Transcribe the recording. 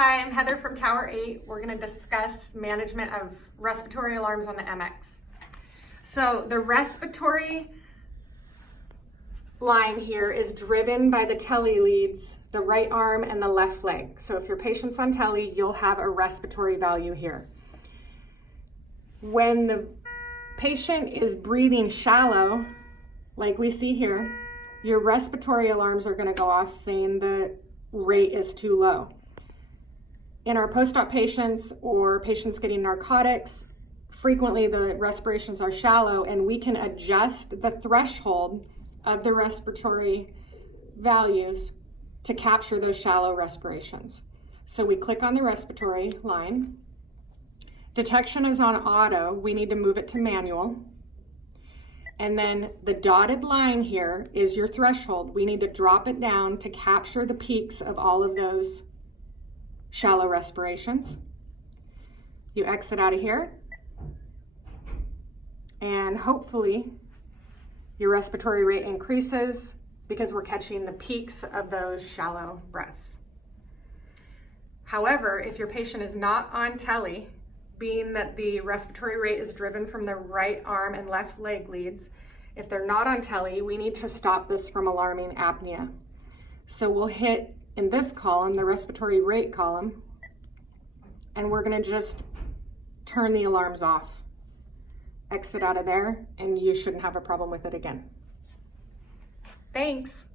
Hi, I'm Heather from Tower 8. We're going to discuss management of respiratory alarms on the MX. So the respiratory line here is driven by the tele leads, the right arm and the left leg. So if your patient's on tele, you'll have a respiratory value here. When the patient is breathing shallow, like we see here, your respiratory alarms are going to go off saying the rate is too low. In our post-op patients or patients getting narcotics, frequently the respirations are shallow and we can adjust the threshold of the respiratory values to capture those shallow respirations. So we click on the respiratory line. Detection is on auto. We need to move it to manual. And then the dotted line here is your threshold. We need to drop it down to capture the peaks of all of those shallow respirations. You exit out of here, and hopefully your respiratory rate increases because we're catching the peaks of those shallow breaths. However, if your patient is not on tele, being that the respiratory rate is driven from the right arm and left leg leads, if they're not on tele, we need to stop this from alarming apnea. So we'll hit in this column, the respiratory rate column, and we're going to just turn the alarms off. Exit out of there, and you shouldn't have a problem with it again. Thanks.